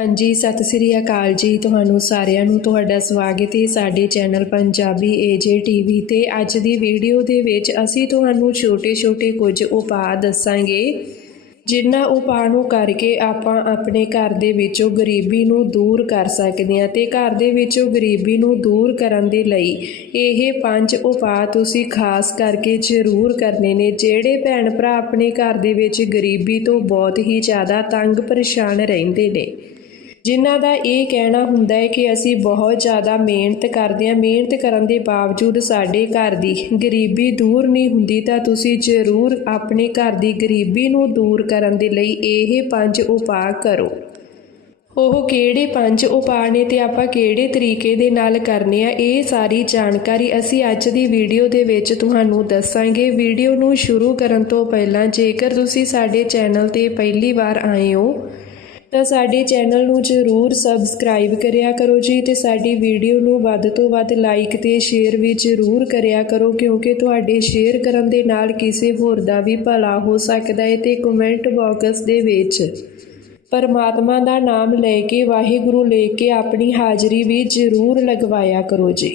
ਹਾਂਜੀ, ਸਤਿ ਸ੍ਰੀ ਅਕਾਲ ਜੀ ਤੁਹਾਨੂੰ ਸਾਰਿਆਂ ਨੂੰ, ਤੁਹਾਡਾ ਸਵਾਗਤ ਹੈ ਸਾਡੇ ਚੈਨਲ ਪੰਜਾਬੀ ਏਜੇ ਟੀਵੀ ਤੇ। ਅੱਜ ਦੀ ਵੀਡੀਓ ਦੇ ਵਿੱਚ ਅਸੀਂ ਤੁਹਾਨੂੰ ਛੋਟੇ-ਛੋਟੇ ਕੁਝ ਉਪਾਅ ਦੱਸਾਂਗੇ ਜਿਨ੍ਹਾਂ ਉਪਾਅ ਨੂੰ ਕਰਕੇ ਆਪਾਂ ਆਪਣੇ ਘਰ ਦੇ ਵਿੱਚੋਂ ਗਰੀਬੀ ਨੂੰ ਦੂਰ ਕਰ ਸਕਦੇ ਹਾਂ ਤੇ ਘਰ ਦੇ ਵਿੱਚੋਂ ਗਰੀਬੀ ਨੂੰ ਦੂਰ ਕਰਨ ਦੇ ਲਈ ਇਹ ਪੰਜ ਉਪਾਅ ਤੁਸੀਂ ਖਾਸ ਕਰਕੇ ਜ਼ਰੂਰ ਕਰਨੇ ਨੇ, ਜਿਹੜੇ ਭੈਣ ਭਰਾ ਆਪਣੇ ਘਰ ਦੇ ਵਿੱਚ ਗਰੀਬੀ ਤੋਂ ਬਹੁਤ ਹੀ ਜ਼ਿਆਦਾ ਤੰਗ ਪਰੇਸ਼ਾਨ ਰਹਿੰਦੇ ਨੇ। ਜਿਨ੍ਹਾਂ ਦਾ ਇਹ ਕਹਿਣਾ ਹੁੰਦਾ ਹੈ ਕਿ ਅਸੀਂ ਬਹੁਤ ਜ਼ਿਆਦਾ ਮਿਹਨਤ ਕਰਦੇ ਹਾਂ। ਮਿਹਨਤ ਕਰਨ ਦੇ ਬਾਵਜੂਦ ਸਾਡੇ ਘਰ ਦੀ ਗਰੀਬੀ ਦੂਰ ਨਹੀਂ ਹੁੰਦੀ ਤਾਂ ਤੁਸੀਂ ਜ਼ਰੂਰ ਆਪਣੇ ਘਰ ਦੀ ਗਰੀਬੀ ਨੂੰ ਦੂਰ ਕਰਨ ਦੇ ਲਈ ਇਹ ਪੰਜ ਉਪਾਅ ਕਰੋ। ਉਹ ਕਿਹੜੇ ਪੰਜ ਉਪਾਅ ਨੇ ਤੇ ਆਪਾਂ ਕਿਹੜੇ ਤਰੀਕੇ ਦੇ ਨਾਲ ਕਰਨੇ ਆ, ਇਹ ਸਾਰੀ ਜਾਣਕਾਰੀ ਅਸੀਂ ਅੱਜ ਦੀ ਵੀਡੀਓ ਦੇ ਵਿੱਚ ਤੁਹਾਨੂੰ ਦੱਸਾਂਗੇ। ਵੀਡੀਓ ਨੂੰ ਸ਼ੁਰੂ ਕਰਨ ਤੋਂ ਪਹਿਲਾਂ ਜੇਕਰ ਤੁਸੀਂ ਸਾਡੇ ਚੈਨਲ ਤੇ ਪਹਿਲੀ ਵਾਰ ਆਏ ਹੋ ਤਾਂ ਸਾਡੇ ਚੈਨਲ ਨੂੰ ਜ਼ਰੂਰ ਸਬਸਕ੍ਰਾਈਬ ਕਰਿਆ ਕਰੋ ਜੀ ਤੇ ਸਾਡੀ ਵੀਡੀਓ ਨੂੰ ਵੱਧ ਤੋਂ ਵੱਧ ਲਾਈਕ ਤੇ ਸ਼ੇਅਰ ਵੀ ਜ਼ਰੂਰ ਕਰਿਆ ਕਰੋ ਕਿਉਂਕਿ ਤੁਹਾਡੇ ਸ਼ੇਅਰ ਕਰਨ ਦੇ ਨਾਲ ਕਿਸੇ ਹੋਰ ਦਾ ਵੀ ਭਲਾ ਹੋ ਸਕਦਾ ਹੈ ਤੇ ਕਮੈਂਟ ਬਾਕਸ ਦੇ ਵਿੱਚ ਪਰਮਾਤਮਾ ਦਾ ਨਾਮ ਲੈ ਕੇ ਵਾਹਿਗੁਰੂ ਲੈ ਕੇ ਆਪਣੀ ਹਾਜ਼ਰੀ ਵੀ ਜ਼ਰੂਰ ਲਗਵਾਇਆ ਕਰੋ ਜੀ।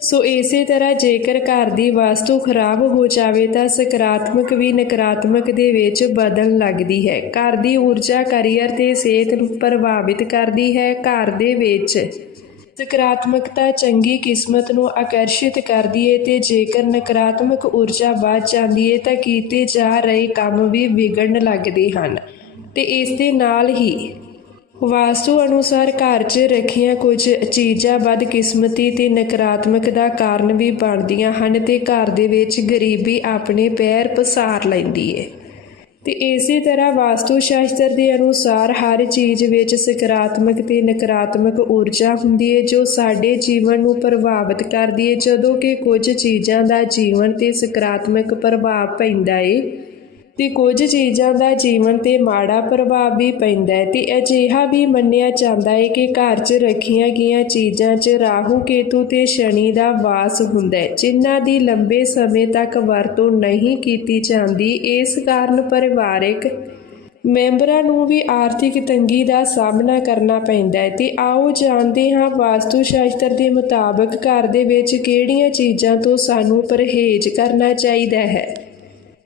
ਸੋ ਇਸੇ ਤਰ੍ਹਾਂ ਜੇਕਰ ਘਰ ਦੀ ਵਾਸਤੂ ਖਰਾਬ ਹੋ ਜਾਵੇ ਤਾਂ ਸਕਾਰਾਤਮਕ ਵੀ ਨਕਾਰਾਤਮਕ ਦੇ ਵਿੱਚ ਬਦਲਣ ਲੱਗਦੀ ਹੈ। ਘਰ ਦੀ ਊਰਜਾ ਕੈਰੀਅਰ ਤੇ ਸਿਹਤ ਨੂੰ ਪ੍ਰਭਾਵਿਤ ਕਰਦੀ ਹੈ। ਘਰ ਦੇ ਵਿੱਚ ਸਕਾਰਾਤਮਕਤਾ ਚੰਗੀ ਕਿਸਮਤ ਨੂੰ ਆਕਰਸ਼ਿਤ ਕਰਦੀ ਹੈ ਤੇ ਜੇਕਰ ਨਕਾਰਾਤਮਕ ਊਰਜਾ ਵੱਧ ਜਾਂਦੀ ਹੈ ਤਾਂ ਕੀਤੇ ਜਾ ਰਹੇ ਕੰਮ ਵੀ ਵਿਗੜਨ ਲੱਗਦੇ ਹਨ। ਤੇ ਇਸ ਦੇ ਨਾਲ ਹੀ ਵਾਸਤੂ ਅਨੁਸਾਰ ਘਰ 'ਚ ਰੱਖੀਆਂ ਕੁਝ ਚੀਜ਼ਾਂ ਬਦਕਿਸਮਤੀ ਤੇ ਨਕਾਰਾਤਮਕ ਦਾ ਕਾਰਨ ਵੀ ਬਣਦੀਆਂ ਹਨ ਤੇ ਘਰ ਦੇ ਵਿੱਚ ਗਰੀਬੀ ਆਪਣੇ ਪੈਰ ਪਸਾਰ ਲੈਂਦੀ ਹੈ ਤੇ ਇਸੇ ਤਰ੍ਹਾਂ ਵਾਸਤੂ ਸ਼ਾਸਤਰ ਦੇ ਅਨੁਸਾਰ ਹਰ ਚੀਜ਼ ਵਿੱਚ ਸਕਾਰਾਤਮਕ ਤੇ ਨਕਾਰਾਤਮਕ ਊਰਜਾ ਹੁੰਦੀ ਹੈ ਜੋ ਸਾਡੇ ਜੀਵਨ ਨੂੰ ਪ੍ਰਭਾਵਿਤ ਕਰਦੀ ਹੈ ਜਦੋਂ ਕਿ ਕੁਝ ਚੀਜ਼ਾਂ ਦਾ ਜੀਵਨ ਤੇ ਸਕਾਰਾਤਮਕ ਪ੍ਰਭਾਵ ਪੈਂਦਾ ਏ ਤੇ ਕੁਝ ਚੀਜ਼ਾਂ ਦਾ ਜੀਵਨ ਤੇ ਮਾੜਾ ਪ੍ਰਭਾਵ ਵੀ ਪੈਂਦਾ ਹੈ। ਤੇ ਅਜਿਹਾ ਵੀ ਮੰਨਿਆ ਜਾਂਦਾ ਹੈ ਕਿ ਘਰ 'ਚ ਰੱਖੀਆਂ ਗਈਆਂ ਚੀਜ਼ਾਂ 'ਚ ਰਾਹੂ, ਕੇਤੂ ਤੇ ਸ਼ਨੀ ਦਾ ਵਾਸ ਹੁੰਦਾ ਹੈ, ਜਿਨ੍ਹਾਂ ਦੀ ਲੰਬੇ ਸਮੇਂ ਤੱਕ ਵਰਤੋਂ ਨਹੀਂ ਕੀਤੀ ਜਾਂਦੀ। ਇਸ ਕਾਰਨ ਪਰਿਵਾਰਕ ਮੈਂਬਰਾਂ ਨੂੰ ਵੀ ਆਰਥਿਕ ਤੰਗੀ ਦਾ ਸਾਹਮਣਾ ਕਰਨਾ ਪੈਂਦਾ ਹੈ। ਤੇ ਆਓ ਜਾਣਦੇ ਹਾਂ ਵਾਸਤੂ ਸ਼ਾਸਤਰ ਦੇ ਮੁਤਾਬਕ ਘਰ ਦੇ ਵਿੱਚ ਕਿਹੜੀਆਂ ਚੀਜ਼ਾਂ ਤੋਂ ਸਾਨੂੰ ਪਰਹੇਜ਼ ਕਰਨਾ ਚਾਹੀਦਾ ਹੈ।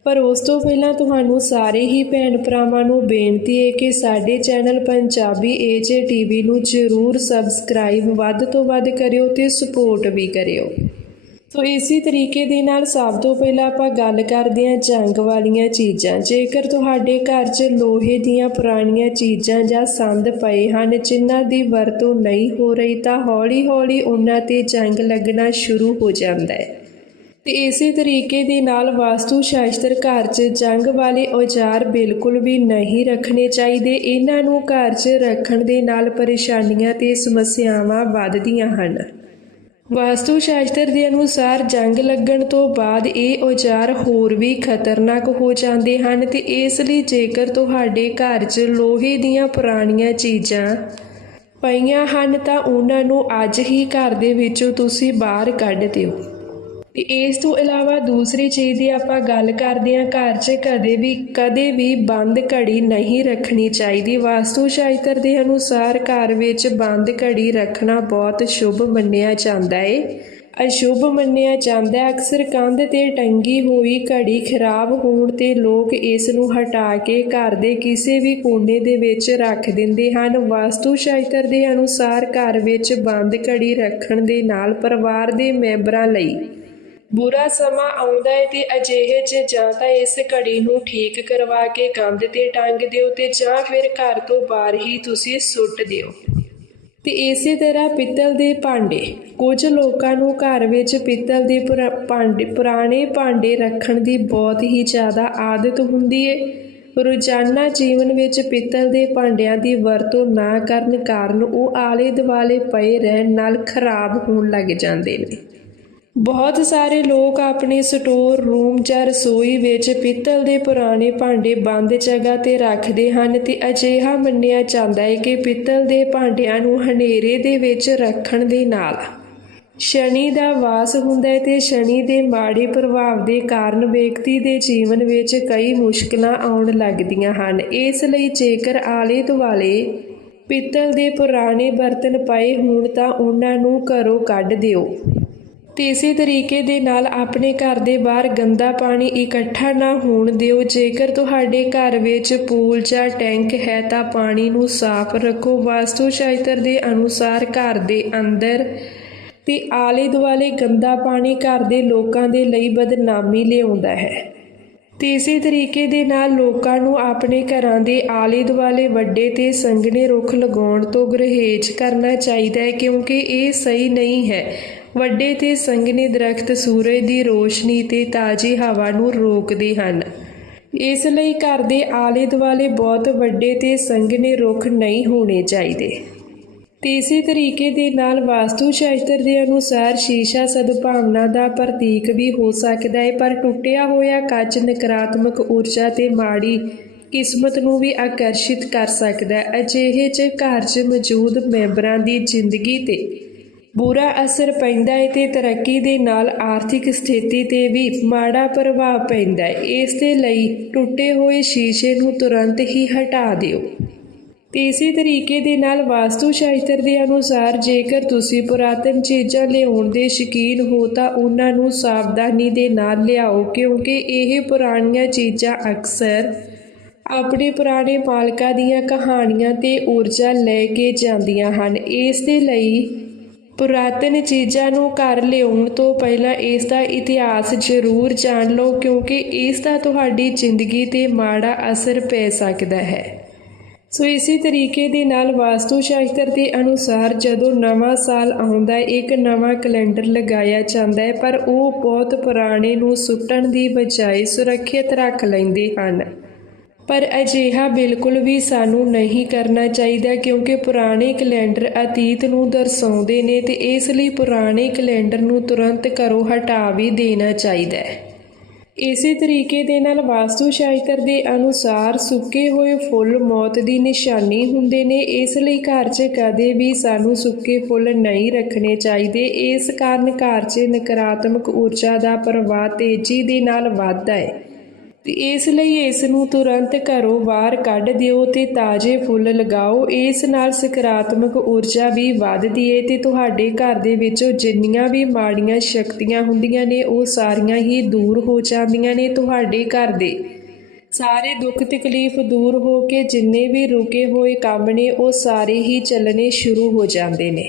ਪਰ ਉਸ ਤੋਂ ਪਹਿਲਾਂ ਤੁਹਾਨੂੰ ਸਾਰੇ ਹੀ ਭੈਣ ਭਰਾਵਾਂ ਨੂੰ ਬੇਨਤੀ ਹੈ ਕਿ ਸਾਡੇ ਚੈਨਲ ਪੰਜਾਬੀ ਏਜੇ ਟੀਵੀ ਨੂੰ ਜ਼ਰੂਰ ਸਬਸਕ੍ਰਾਈਬ ਵੱਧ ਤੋਂ ਵੱਧ ਕਰਿਓ ਤੇ ਸਪੋਰਟ ਵੀ ਕਰਿਓ। ਸੋ ਇਸੇ ਤਰੀਕੇ ਦੇ ਨਾਲ ਸਭ ਤੋਂ ਪਹਿਲਾਂ ਆਪਾਂ ਗੱਲ ਕਰਦੇ ਹਾਂ ਜੰਗ ਵਾਲੀਆਂ ਚੀਜ਼ਾਂ। ਜੇਕਰ ਤੁਹਾਡੇ ਘਰ 'ਚ ਲੋਹੇ ਦੀਆਂ ਪੁਰਾਣੀਆਂ ਚੀਜ਼ਾਂ ਜਾਂ ਸੰਦ ਪਏ ਹਨ, ਜਿਨ੍ਹਾਂ ਦੀ ਵਰਤੋਂ ਨਹੀਂ ਹੋ ਰਹੀ, ਤਾਂ ਹੌਲੀ-ਹੌਲੀ ਉਹਨਾਂ ਤੇ ਜੰਗ ਲੱਗਣਾ ਸ਼ੁਰੂ ਹੋ ਜਾਂਦਾ ਹੈ। ਤੇ ਇਸੇ ਤਰੀਕੇ ਦੇ ਨਾਲ ਵਾਸਤੂ ਸ਼ਾਸਤਰ ਘਰ 'ਚ ਜੰਗ ਵਾਲੇ ਔਜ਼ਾਰ ਬਿਲਕੁਲ ਵੀ ਨਹੀਂ ਰੱਖਣੇ ਚਾਹੀਦੇ। ਇਹਨਾਂ ਨੂੰ ਘਰ 'ਚ ਰੱਖਣ ਦੇ ਨਾਲ ਪਰੇਸ਼ਾਨੀਆਂ ਤੇ ਸਮੱਸਿਆਵਾਂ ਵੱਧਦੀਆਂ ਹਨ। ਵਾਸਤੂ ਸ਼ਾਸਤਰ ਦੇ ਅਨੁਸਾਰ ਜੰਗ ਲੱਗਣ ਤੋਂ ਬਾਅਦ ਇਹ ਔਜ਼ਾਰ ਹੋਰ ਵੀ ਖਤਰਨਾਕ ਹੋ ਜਾਂਦੇ ਹਨ ਤੇ ਇਸ ਲਈ ਜੇਕਰ ਤੁਹਾਡੇ ਘਰ 'ਚ ਲੋਹੇ ਦੀਆਂ ਪੁਰਾਣੀਆਂ ਚੀਜ਼ਾਂ ਪਈਆਂ ਹਨ ਤਾਂ ਉਹਨਾਂ ਨੂੰ ਅੱਜ ਹੀ ਘਰ ਦੇ ਵਿੱਚੋਂ ਤੁਸੀਂ ਬਾਹਰ ਕੱਢ ਦਿਓ। ਤੇ ਇਸ ਤੋਂ ਇਲਾਵਾ ਦੂਸਰੀ ਚੀਜ਼ ਦੀ ਆਪਾਂ ਗੱਲ ਕਰਦੇ ਹਾਂ, ਘਰ 'ਚ ਕਦੇ ਵੀ ਕਦੇ ਵੀ ਬੰਦ ਘੜੀ ਨਹੀਂ ਰੱਖਣੀ ਚਾਹੀਦੀ। ਵਾਸਤੂ ਸ਼ਾਸਤਰ ਦੇ ਅਨੁਸਾਰ ਘਰ ਵਿੱਚ ਬੰਦ ਘੜੀ ਰੱਖਣਾ ਬਹੁਤ ਸ਼ੁਭ ਮੰਨਿਆ ਜਾਂਦਾ ਹੈ ਅਸ਼ੁਭ ਮੰਨਿਆ ਜਾਂਦਾ ਹੈ ਅਕਸਰ ਕੰਧ ਤੇ ਟੰਗੀ ਹੋਈ ਘੜੀ ਖਰਾਬ ਹੋਣ ਤੇ ਲੋਕ ਇਸ ਨੂੰ ਹਟਾ ਕੇ ਘਰ ਦੇ ਕਿਸੇ ਵੀ ਕੋਨੇ ਦੇ ਵਿੱਚ ਰੱਖ ਦਿੰਦੇ ਹਨ। ਵਾਸਤੂ ਸ਼ਾਸਤਰ ਦੇ ਅਨੁਸਾਰ ਘਰ ਵਿੱਚ ਬੰਦ ਘੜੀ ਰੱਖਣ ਦੇ ਨਾਲ ਪਰਿਵਾਰ ਦੇ ਮੈਂਬਰਾਂ ਲਈ ਬੁਰਾ ਸਮਾਂ ਆਉਂਦਾ ਹੈ ਤੇ ਅਜਿਹੇ 'ਚ ਜਾਂ ਤਾਂ ਇਸ ਘੜੀ ਨੂੰ ਠੀਕ ਕਰਵਾ ਕੇ ਕੰਧ ਤੇ ਟੰਗ ਦਿਓ ਤੇ ਜਾਂ ਫਿਰ ਘਰ ਤੋਂ ਬਾਹਰ ਹੀ ਤੁਸੀਂ ਸੁੱਟ ਦਿਓ। ਤੇ ਇਸੇ ਤਰ੍ਹਾਂ ਪਿੱਤਲ ਦੇ ਭਾਂਡੇ, ਕੁਝ ਲੋਕਾਂ ਨੂੰ ਘਰ ਵਿੱਚ ਪਿੱਤਲ ਦੇ ਪੁਰਾ- ਭਾਂਡੇ, ਪੁਰਾਣੇ ਭਾਂਡੇ ਰੱਖਣ ਦੀ ਬਹੁਤ ਹੀ ਜ਼ਿਆਦਾ ਆਦਤ ਹੁੰਦੀ ਹੈ ਰੋਜ਼ਾਨਾ ਜੀਵਨ ਵਿੱਚ ਪਿੱਤਲ ਦੇ ਭਾਂਡਿਆਂ ਦੀ ਵਰਤੋਂ ਨਾ ਕਰਨ ਕਾਰਨ ਉਹ ਆਲੇ ਦੁਆਲੇ ਪਏ ਰਹਿਣ ਨਾਲ ਖਰਾਬ ਹੋਣ ਲੱਗ ਜਾਂਦੇ ਨੇ। ਬਹੁਤ ਸਾਰੇ ਲੋਕ ਆਪਣੇ ਸਟੋਰ ਰੂਮ ਜਾਂ ਰਸੋਈ ਵਿੱਚ ਪਿੱਤਲ ਦੇ ਪੁਰਾਣੇ ਭਾਂਡੇ ਬੰਦ ਜਗ੍ਹਾ ਤੇ ਰੱਖਦੇ ਹਨ ਤੇ ਅਜਿਹਾ ਮੰਨਿਆ ਜਾਂਦਾ ਹੈ ਕਿ ਪਿੱਤਲ ਦੇ ਭਾਂਡਿਆਂ ਨੂੰ ਹਨੇਰੇ ਦੇ ਵਿੱਚ ਰੱਖਣ ਦੇ ਨਾਲ ਸ਼ਨੀ ਦਾ ਵਾਸ ਹੁੰਦਾ ਹੈ ਤੇ ਸ਼ਨੀ ਦੇ ਮਾੜੇ ਪ੍ਰਭਾਵ ਦੇ ਕਾਰਨ ਵਿਅਕਤੀ ਦੇ ਜੀਵਨ ਵਿੱਚ ਕਈ ਮੁਸ਼ਕਲਾਂ ਆਉਣ ਲੱਗਦੀਆਂ ਹਨ। ਇਸ ਲਈ ਜੇਕਰ ਆਲੇ ਦੁਆਲੇ ਪਿੱਤਲ ਦੇ ਪੁਰਾਣੇ ਬਰਤਨ ਪਏ ਹੋਣ ਤਾਂ ਉਹਨਾਂ ਨੂੰ ਘਰੋਂ ਕੱਢ ਦਿਓ। ਤੇ ਇਸੇ ਤਰੀਕੇ ਦੇ ਨਾਲ ਆਪਣੇ ਘਰ ਦੇ ਬਾਹਰ ਗੰਦਾ ਪਾਣੀ ਇਕੱਠਾ ਨਾ ਹੋਣ ਦਿਓ। ਜੇਕਰ ਤੁਹਾਡੇ ਘਰ ਵਿੱਚ ਪੂਲ ਜਾਂ ਟੈਂਕ ਹੈ ਤਾਂ ਪਾਣੀ ਨੂੰ ਸਾਫ਼ ਰੱਖੋ। ਵਾਸਤੂ ਸ਼ਾਸਤਰ ਦੇ ਅਨੁਸਾਰ ਘਰ ਦੇ ਅੰਦਰ ਤੇ ਆਲੇ ਦੁਆਲੇ ਗੰਦਾ ਪਾਣੀ ਘਰ ਦੇ ਲੋਕਾਂ ਦੇ ਲਈ ਬਦਨਾਮੀ ਲਿਆਉਂਦਾ ਹੈ। ਤੇ ਇਸੇ ਤਰੀਕੇ ਦੇ ਨਾਲ ਲੋਕਾਂ ਨੂੰ ਆਪਣੇ ਘਰਾਂ ਦੇ ਆਲੇ ਦੁਆਲੇ ਵੱਡੇ ਤੇ ਸੰਘਣੇ ਰੁੱਖ ਲਗਾਉਣ ਤੋਂ ਗਰਹੇਜ ਕਰਨਾ ਚਾਹੀਦਾ ਹੈ, ਕਿਉਂਕਿ ਇਹ ਸਹੀ ਨਹੀਂ ਹੈ। ਵੱਡੇ ਤੇ ਸੰਘਣੇ ਦਰਖਤ ਸੂਰਜ ਦੀ ਰੋਸ਼ਨੀ ਤੇ ਤਾਜ਼ੀ ਹਵਾ ਨੂੰ ਰੋਕਦੇ ਹਨ। ਇਸ ਲਈ ਘਰ ਦੇ ਆਲੇ ਦੁਆਲੇ ਬਹੁਤ ਵੱਡੇ ਤੇ ਸੰਘਣੇ ਰੁੱਖ ਨਹੀਂ ਹੋਣੇ ਚਾਹੀਦੇ। ਤੇ ਇਸੇ ਤਰੀਕੇ ਦੇ ਨਾਲ ਵਾਸਤੂ ਸ਼ਾਸਤਰ ਦੇ ਅਨੁਸਾਰ ਸ਼ੀਸ਼ਾ ਸਦਭਾਵਨਾ ਦਾ ਪ੍ਰਤੀਕ ਵੀ ਹੋ ਸਕਦਾ ਹੈ, ਪਰ ਟੁੱਟਿਆ ਹੋਇਆ ਕੱਚ ਨਕਾਰਾਤਮਕ ਊਰਜਾ ਤੇ ਮਾੜੀ ਕਿਸਮਤ ਨੂੰ ਵੀ ਆਕਰਸ਼ਿਤ ਕਰ ਸਕਦਾ ਹੈ। ਅਜਿਹੇ 'ਚ ਘਰ 'ਚ ਮੌਜੂਦ ਮੈਂਬਰਾਂ ਦੀ ਜ਼ਿੰਦਗੀ ਤੇ ਬੁਰਾ ਅਸਰ ਪੈਂਦਾ ਹੈ ਤੇ ਤਰੱਕੀ ਦੇ ਨਾਲ ਆਰਥਿਕ ਸਥਿਤੀ ਤੇ ਵੀ ਮਾੜਾ ਪ੍ਰਭਾਵ ਪੈਂਦਾ ਹੈ ਇਸ ਦੇ ਲਈ ਟੁੱਟੇ ਹੋਏ ਸ਼ੀਸ਼ੇ ਨੂੰ ਤੁਰੰਤ ਹੀ ਹਟਾ ਦਿਓ। ਤੇ ਇਸੇ ਤਰੀਕੇ ਦੇ ਨਾਲ ਵਾਸਤੂ ਸ਼ਾਸਤਰ ਦੇ ਅਨੁਸਾਰ ਜੇਕਰ ਤੁਸੀਂ ਪੁਰਾਤਨ ਚੀਜ਼ਾਂ ਲਿਆਉਣ ਦੇ ਸ਼ੌਕੀਨ ਹੋ ਤਾਂ ਉਹਨਾਂ ਨੂੰ ਸਾਵਧਾਨੀ ਦੇ ਨਾਲ ਲਿਆਓ, ਕਿਉਂਕਿ ਇਹ ਪੁਰਾਣੀਆਂ ਚੀਜ਼ਾਂ ਅਕਸਰ ਆਪਣੇ ਪੁਰਾਣੇ ਮਾਲਕਾਂ ਦੀਆਂ ਕਹਾਣੀਆਂ ਤੇ ਊਰਜਾ ਲੈ ਕੇ ਜਾਂਦੀਆਂ ਹਨ। ਇਸ ਦੇ ਲਈ ਪੁਰਾਤਨ ਚੀਜ਼ਾਂ ਨੂੰ ਘਰ ਲਿਆਉਣ ਤੋਂ ਪਹਿਲਾਂ ਇਸ ਦਾ ਇਤਿਹਾਸ ਜ਼ਰੂਰ ਜਾਣ ਲਓ, ਕਿਉਂਕਿ ਇਸ ਦਾ ਤੁਹਾਡੀ ਜ਼ਿੰਦਗੀ ਤੇ ਮਾੜਾ ਅਸਰ ਪੈ ਸਕਦਾ ਹੈ। ਸੋ ਇਸੇ ਤਰੀਕੇ ਦੇ ਨਾਲ ਵਾਸਤੂ ਸ਼ਾਸਤਰ ਦੇ ਅਨੁਸਾਰ ਜਦੋਂ ਨਵਾਂ ਸਾਲ ਆਉਂਦਾ ਹੈ, ਇੱਕ ਨਵਾਂ ਕੈਲੰਡਰ ਲਗਾਇਆ ਜਾਂਦਾ ਹੈ, ਪਰ ਉਹ ਬਹੁਤ ਪੁਰਾਣੇ ਨੂੰ ਸੁੱਟਣ ਦੀ ਬਜਾਏ ਸੁਰੱਖਿਅਤ ਰੱਖ ਲੈਂਦੇ ਹਨ। ਪਰ ਅਜਿਹਾ ਬਿਲਕੁਲ ਵੀ ਸਾਨੂੰ ਨਹੀਂ ਕਰਨਾ ਚਾਹੀਦਾ ਕਿਉਂਕਿ ਪੁਰਾਣੇ ਕੈਲੰਡਰ ਅਤੀਤ ਨੂੰ ਦਰਸਾਉਂਦੇ ਨੇ ਤੇ ਇਸ ਲਈ ਪੁਰਾਣੇ ਕੈਲੰਡਰ ਨੂੰ ਤੁਰੰਤ ਘਰੋਂ ਹਟਾ ਵੀ ਦੇਣਾ ਚਾਹੀਦਾ ਹੈ। ਇਸੇ ਤਰੀਕੇ ਦੇ ਨਾਲ ਵਾਸਤੂ ਸ਼ਾਸਤਰ ਦੇ ਅਨੁਸਾਰ ਸੁੱਕੇ ਹੋਏ ਫੁੱਲ ਮੌਤ ਦੀ ਨਿਸ਼ਾਨੀ ਹੁੰਦੇ ਨੇ, ਇਸ ਲਈ ਘਰ 'ਚ ਕਦੇ ਵੀ ਸਾਨੂੰ ਸੁੱਕੇ ਫੁੱਲ ਨਹੀਂ ਰੱਖਣੇ ਚਾਹੀਦੇ। ਇਸ ਕਾਰਨ ਘਰ 'ਚ ਨਕਾਰਾਤਮਕ ਊਰਜਾ ਦਾ ਪ੍ਰਵਾਹ ਤੇਜ਼ੀ ਦੇ ਨਾਲ ਵੱਧਦਾ ਹੈ। ਤੇ ਇਸ ਲਈ ਇਸ ਨੂੰ ਤੁਰੰਤ ਘਰੋਂ ਬਾਹਰ ਕੱਢ ਦਿਓ ਤੇ ਤਾਜ਼ੇ ਫੁੱਲ ਲਗਾਓ। ਇਸ ਨਾਲ ਸਕਾਰਾਤਮਕ ਊਰਜਾ ਵੀ ਵੱਧਦੀ ਏ ਤੇ ਤੁਹਾਡੇ ਘਰ ਦੇ ਵਿੱਚੋਂ ਜਿੰਨੀਆਂ ਵੀ ਮਾੜੀਆਂ ਸ਼ਕਤੀਆਂ ਹੁੰਦੀਆਂ ਨੇ, ਉਹ ਸਾਰੀਆਂ ਹੀ ਦੂਰ ਹੋ ਜਾਂਦੀਆਂ ਨੇ ਤੁਹਾਡੇ ਘਰ ਦੇ। ਸਾਰੇ ਦੁੱਖ ਤਕਲੀਫ ਦੂਰ ਹੋ ਕੇ ਜਿੰਨੇ ਵੀ ਰੁਕੇ ਹੋਏ ਕੰਮ ਨੇ, ਉਹ ਸਾਰੇ ਹੀ ਚੱਲਣੇ ਸ਼ੁਰੂ ਹੋ ਜਾਂਦੇ ਨੇ।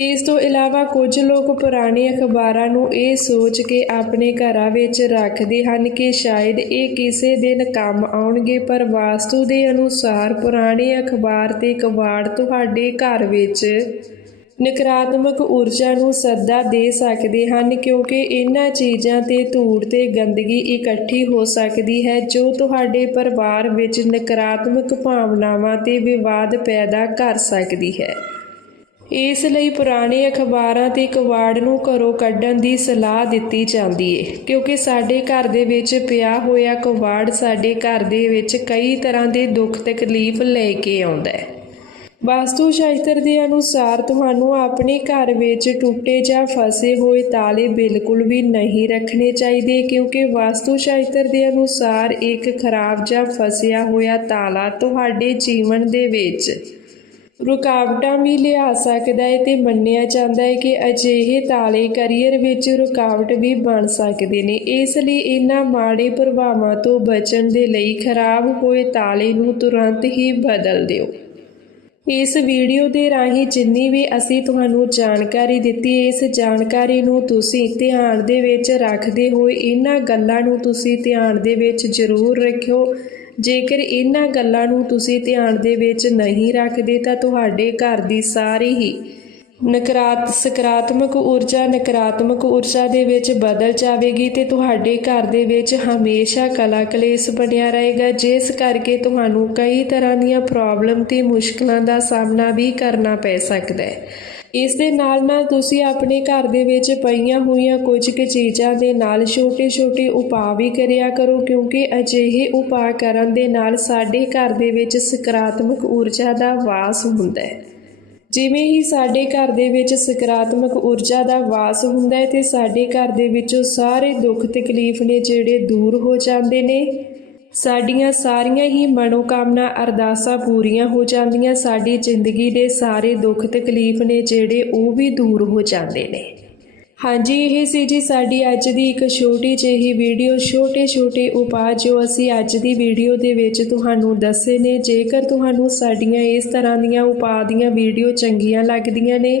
ਇਸ ਤੋਂ ਇਲਾਵਾ ਕੁਝ ਲੋਕ ਪੁਰਾਣੇ ਅਖਬਾਰਾਂ ਨੂੰ ਇਹ ਸੋਚ ਕੇ ਆਪਣੇ ਘਰਾਂ ਵਿੱਚ ਰੱਖਦੇ ਹਨ ਕਿ ਸ਼ਾਇਦ ਇਹ ਕਿਸੇ ਦਿਨ ਕੰਮ ਆਉਣਗੇ, ਪਰ ਵਾਸਤੂ ਦੇ ਅਨੁਸਾਰ ਪੁਰਾਣੇ ਅਖਬਾਰ ਤੇ ਕਬਾੜ ਤੁਹਾਡੇ ਘਰ ਵਿੱਚ ਨਕਾਰਾਤਮਕ ਊਰਜਾ ਨੂੰ ਸੱਦਾ ਦੇ ਸਕਦੇ ਹਨ, ਕਿਉਂਕਿ ਇਹਨਾਂ ਚੀਜ਼ਾਂ ਤੇ ਧੂੜ ਤੇ ਗੰਦਗੀ ਇਕੱਠੀ ਹੋ ਸਕਦੀ ਹੈ, ਜੋ ਤੁਹਾਡੇ ਪਰਿਵਾਰ ਵਿੱਚ ਨਕਾਰਾਤਮਕ ਭਾਵਨਾਵਾਂ ਤੇ ਵਿਵਾਦ ਪੈਦਾ ਕਰ ਸਕਦੀ ਹੈ। ਇਸ ਲਈ ਪੁਰਾਣੇ ਅਖਬਾਰਾਂ ਤੇ ਕਵਾੜ ਨੂੰ ਘਰੋਂ ਕੱਢਣ ਦੀ ਸਲਾਹ ਦਿੱਤੀ ਜਾਂਦੀ ਹੈ ਕਿਉਂਕਿ ਸਾਡੇ ਘਰ ਦੇ ਵਿੱਚ ਪਿਆ ਹੋਇਆ ਕਵਾੜ ਸਾਡੇ ਘਰ ਦੇ ਵਿੱਚ ਕਈ ਤਰ੍ਹਾਂ ਦੇ ਦੁੱਖ ਤਕਲੀਫ ਲੈ ਕੇ ਆਉਂਦਾ ਹੈ। ਵਾਸਤੂ ਸ਼ਾਸਤਰ ਦੇ ਅਨੁਸਾਰ ਤੁਹਾਨੂੰ ਆਪਣੇ ਘਰ ਵਿੱਚ ਟੁੱਟੇ ਜਾਂ ਫਸੇ ਹੋਏ ਤਾਲੇ ਬਿਲਕੁਲ ਵੀ ਨਹੀਂ ਰੱਖਣੇ ਚਾਹੀਦੇ, ਕਿਉਂਕਿ ਵਾਸਤੂ ਸ਼ਾਸਤਰ ਦੇ ਅਨੁਸਾਰ ਇੱਕ ਖਰਾਬ ਜਾਂ ਫਸਿਆ ਹੋਇਆ ਤਾਲਾ ਤੁਹਾਡੇ ਜੀਵਨ ਦੇ ਵਿੱਚ ਰੁਕਾਵਟਾਂ ਵੀ ਲਿਆ ਸਕਦਾ ਹੈ ਤੇ ਮੰਨਿਆ ਜਾਂਦਾ ਹੈ ਕਿ ਅਜਿਹੇ ਤਾਲੇ ਕੈਰੀਅਰ ਵਿੱਚ ਰੁਕਾਵਟ ਵੀ ਬਣ ਸਕਦੇ ਨੇ। ਇਸ ਲਈ ਇਹਨਾਂ ਮਾੜੇ ਪ੍ਰਭਾਵਾਂ ਤੋਂ ਬਚਣ ਦੇ ਲਈ ਖਰਾਬ ਹੋਏ ਤਾਲੇ ਨੂੰ ਤੁਰੰਤ ਹੀ ਬਦਲ ਦਿਓ। ਇਸ ਵੀਡੀਓ ਦੇ ਰਾਹੀਂ ਜਿੰਨੀ ਵੀ ਅਸੀਂ ਤੁਹਾਨੂੰ ਜਾਣਕਾਰੀ ਦਿੱਤੀ, ਇਸ ਜਾਣਕਾਰੀ ਨੂੰ ਤੁਸੀਂ ਧਿਆਨ ਦੇ ਵਿੱਚ ਰੱਖਦੇ ਹੋਏ ਇਹਨਾਂ ਗੱਲਾਂ ਨੂੰ ਤੁਸੀਂ ਧਿਆਨ ਦੇ ਵਿੱਚ ਜ਼ਰੂਰ ਰੱਖਿਓ। ਜੇਕਰ ਇਹਨਾਂ ਗੱਲਾਂ ਨੂੰ ਤੁਸੀਂ ਧਿਆਨ ਦੇ ਵਿੱਚ ਨਹੀਂ ਰੱਖਦੇ ਤਾਂ ਤੁਹਾਡੇ ਘਰ ਦੀ ਸਾਰੀ ਹੀ ਨਕਾਰਾਤ, ਸਕਾਰਾਤਮਕ ਊਰਜਾ ਨਕਾਰਾਤਮਕ ਊਰਜਾ ਦੇ ਵਿੱਚ ਬਦਲ ਜਾਵੇਗੀ ਤੇ ਤੁਹਾਡੇ ਘਰ ਦੇ ਵਿੱਚ ਹਮੇਸ਼ਾ ਕਲਾ ਕਲੇਸ਼ ਬਣਿਆ ਰਹੇਗਾ, ਜਿਸ ਕਰਕੇ ਤੁਹਾਨੂੰ ਕਈ ਤਰ੍ਹਾਂ ਦੀਆਂ ਪ੍ਰੋਬਲਮ ਤੇ ਮੁਸ਼ਕਲਾਂ ਦਾ ਸਾਹਮਣਾ ਵੀ ਕਰਨਾ ਪੈ ਸਕਦਾ ਹੈ। ਇਸ ਦੇ ਨਾਲ ਨਾਲ ਤੁਸੀਂ ਆਪਣੇ ਘਰ ਦੇ ਵਿੱਚ ਪਈਆਂ ਹੋਈਆਂ ਕੁਝ ਕੁ ਚੀਜ਼ਾਂ ਦੇ ਨਾਲ ਛੋਟੇ-ਛੋਟੇ ਉਪਾਅ ਵੀ ਕਰਿਆ ਕਰੋ, ਕਿਉਂਕਿ ਅਜਿਹੇ ਉਪਾਅ ਕਰਨ ਦੇ ਨਾਲ ਸਾਡੇ ਘਰ ਦੇ ਵਿੱਚ ਸਕਾਰਾਤਮਕ ਊਰਜਾ ਦਾ ਵਾਸ ਹੁੰਦਾ ਹੈ। ਜਿਵੇਂ ਹੀ ਸਾਡੇ ਘਰ ਦੇ ਵਿੱਚ ਸਕਾਰਾਤਮਕ ਊਰਜਾ ਦਾ ਵਾਸ ਹੁੰਦਾ ਹੈ ਤੇ ਸਾਡੇ ਘਰ ਦੇ ਵਿੱਚੋਂ ਸਾਰੇ ਦੁੱਖ ਤਕਲੀਫ ਨੇ ਜਿਹੜੇ ਦੂਰ ਹੋ ਜਾਂਦੇ ਨੇ ਸਾਡੀਆਂ ਸਾਰੀਆਂ ਹੀ ਮਨੋਕਾਮਨਾ ਅਰਦਾਸਾਂ ਪੂਰੀਆਂ ਹੋ ਜਾਂਦੀਆਂ, ਸਾਡੀ ਜ਼ਿੰਦਗੀ ਦੇ ਸਾਰੇ ਦੁੱਖ ਤਕਲੀਫ ਨੇ ਜਿਹੜੇ ਉਹ ਵੀ ਦੂਰ ਹੋ ਜਾਂਦੇ ਨੇ। ਹਾਂਜੀ, ਇਹ ਸੀ ਜੀ ਸਾਡੀ ਅੱਜ ਦੀ ਇੱਕ ਛੋਟੀ ਜਿਹੀ ਵੀਡੀਓ। ਛੋਟੇ ਛੋਟੇ ਉਪਾਅ ਜੋ ਅਸੀਂ ਅੱਜ ਦੀ ਵੀਡੀਓ ਦੇ ਵਿੱਚ ਤੁਹਾਨੂੰ ਦੱਸੇ ਨੇ, ਜੇਕਰ ਤੁਹਾਨੂੰ ਸਾਡੀਆਂ ਇਸ ਤਰ੍ਹਾਂ ਦੀਆਂ ਉਪਾਅ ਦੀਆਂ ਵੀਡੀਓ ਚੰਗੀਆਂ ਲੱਗਦੀਆਂ ਨੇ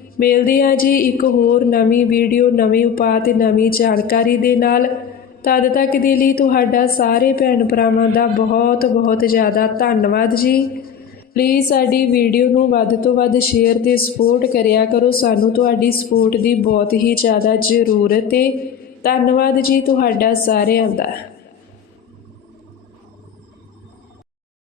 ਮਿਲਦੇ ਹਾਂ ਜੀ ਇੱਕ ਹੋਰ ਨਵੀਂ ਵੀਡੀਓ, ਨਵੇਂ ਉਪਾਅ ਤੇ ਨਵੀਂ ਜਾਣਕਾਰੀ ਦੇ ਨਾਲ। ਤਦ ਤੱਕ ਦੇ ਲਈ ਤੁਹਾਡਾ ਸਾਰੇ ਭੈਣ ਭਰਾਵਾਂ ਦਾ ਬਹੁਤ ਬਹੁਤ ਜ਼ਿਆਦਾ ਧੰਨਵਾਦ ਜੀ। ਪਲੀਜ਼ ਸਾਡੀ ਵੀਡੀਓ ਨੂੰ ਵੱਧ ਤੋਂ ਵੱਧ ਸ਼ੇਅਰ ਤੇ ਸਪੋਰਟ ਕਰਿਆ ਕਰੋ। ਸਾਨੂੰ ਤੁਹਾਡੀ ਸਪੋਰਟ ਦੀ ਬਹੁਤ ਹੀ ਜ਼ਿਆਦਾ ਜ਼ਰੂਰਤ ਹੈ ਧੰਨਵਾਦ ਜੀ ਤੁਹਾਡਾ ਸਾਰਿਆਂ ਦਾ।